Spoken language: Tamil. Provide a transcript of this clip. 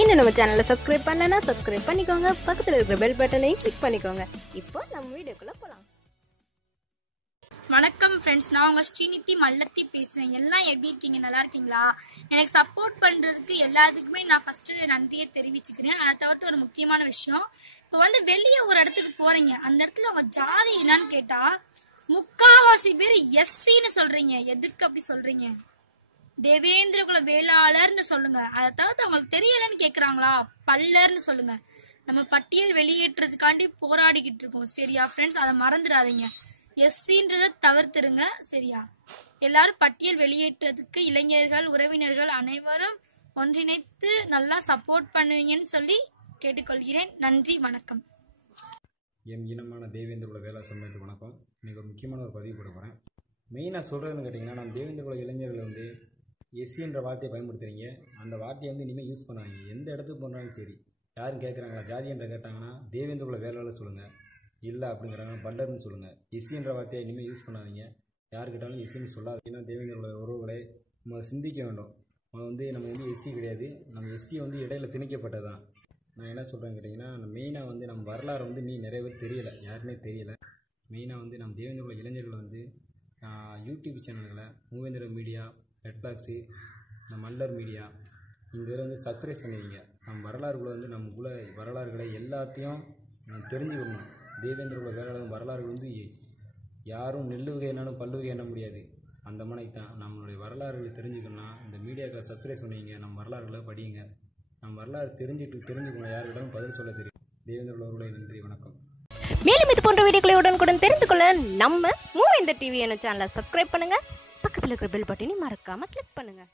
இன்னும் நம்ம சேனலை சப்ஸ்கிரைப் பண்ணலன்னா சப்ஸ்கிரைப் பண்ணிக்கோங்க. பக்கத்தில் இருக்கிற பெல் பட்டனையும் கிளிக் பண்ணிக்கோங்க. இப்போ நம்ம வீடியோக்குள்ள போகலாம் வணக்கம் ஃப்ரெண்ட்ஸ் நான் உங்கள் ஸ்ரீநித்தி மல்லத்தி பேசுகிறேன் எல்லாம் எப்படி இருக்கீங்க? நல்லா இருக்கீங்களா? எனக்கு சப்போர்ட் பண்ணுறதுக்கு எல்லாத்துக்குமே நான் ஃபஸ்ட்டு நன்றியை தெரிவிச்சுக்கிறேன். அதை தவிர்த்து ஒரு முக்கியமான விஷயம். இப்போ வந்து வெளியே ஒரு இடத்துக்கு போகிறீங்க அந்த இடத்துல உங்கள் ஜாதி என்னன்னு கேட்டால் முக்காவாசி பேர் எஸ்சின்னு சொல்கிறீங்க எதுக்கு அப்படி சொல்கிறீங்க தேவேந்திர குல வேளாளர்னு சொல்லுங்க. அதை தவிர்த்து அவங்களுக்கு தெரியலன்னு கேக்குறாங்களா? பல்லர்னு சொல்லுங்க. நம்ம பட்டியல் வெளியேற்றதுக்காண்டி போராடிக்கிட்டு இருக்கோம். சரியா ஃப்ரெண்ட்ஸ் அதை மறந்துடாதீங்க. எஸ்சின்றதை தவிர்த்துருங்க. சரியா? எல்லாரும் பட்டியல் வெளியேற்றதுக்கு இளைஞர்கள் உறவினர்கள் அனைவரும் ஒன்றிணைத்து நல்லா சப்போர்ட் பண்ணுவீங்கன்னு சொல்லி கேட்டுக்கொள்கிறேன். நன்றி வணக்கம். என் இனமான தேவேந்திர குல வேளா வணக்கம். இன்றைக்கி ஒரு முக்கியமான ஒரு பதிவு கொடுக்குறேன் மெயினாக சொல்கிறதுன்னு கேட்டிங்கன்னா நம்ம தேவேந்திர குல இளைஞர்கள் வந்து எஸ்சின்ற வார்த்தையை பயன்படுத்துகிறீங்க அந்த வார்த்தையை வந்து இனிமேல் யூஸ் பண்ணாதீங்க. எந்த இடத்துக்கு போனாலும் சரி யாரும் கேட்குறாங்களா ஜாதி என்ற கேட்டாங்கன்னா தேவேந்திரகுல வேலை சொல்லுங்கள் இல்லை அப்படிங்கிறாங்க. பல்லர்னு சொல்லுங்கள் எஸ்சின்ற வார்த்தையை இனிமேல் யூஸ் பண்ணாதீங்க. யார் கேட்டாலும் எஸ்சின்னு சொல்லாதீங்கன்னா தேவேந்திர உறவுகளை நம்ம சிந்திக்க வேண்டும். அவன் வந்து நம்ம வந்து எஸ்சி கிடையாது. நம்ம எஸ்சி வந்து இடையில திணிக்கப்பட்டது தான் நான் என்ன சொல்கிறேன் கேட்டிங்கன்னா மெயினாக வந்து நம்ம வரலாறு வந்து நீ நிறைய பேர் தெரியல. யாருமே தெரியல. மெயினாக வந்து நம்ம தேவேந்திர இளைஞர்கள் வந்து யூடியூப் சேனல்களை மூவேந்திர மீடியா ரெட்பாக்ஸு இந்த மல்லர் மீடியா இந்த இதில் வந்து சப்ஸ்கிரைப் பண்ணுவீங்க நம்ம வரலாறுகளை வந்து நம்ம வரலாறுகளை எல்லாத்தையும் நம்ம தெரிஞ்சுக்கணும். தேவேந்திர குல வேளாளர் வரலாறுகள் வந்து யாரும் நெல் வகை என்னாலும் பல்லு வகை எண்ண முடியாது. அந்த மனைக்கு தான் நம்மளுடைய வரலாறுகளை தெரிஞ்சுக்கணும்னா இந்த மீடியாக்களை சப்ஸ்கிரைப் பண்ணுவீங்க நம்ம வரலாறுகளை படியுங்க நம்ம வரலாறு தெரிஞ்சுட்டு தெரிஞ்சுக்கணும். யாருக்கிட்டாலும் பதில் சொல்ல தெரியும். தேவேந்திர அவர்களை நன்றி வணக்கம். மேலும் இது போன்ற வீடியோக்களை உடனுக்குடன் தெரிந்து கொள்ள நம்ம மூவேந்தர் டிவி என்ன சேனலை சப்ஸ்கிரைப் பண்ணுங்கள் பக்கத்தில் இருக்கிற பெல் பட்டனையும் மறக்காமல் கிளிக் பண்ணுங்கள்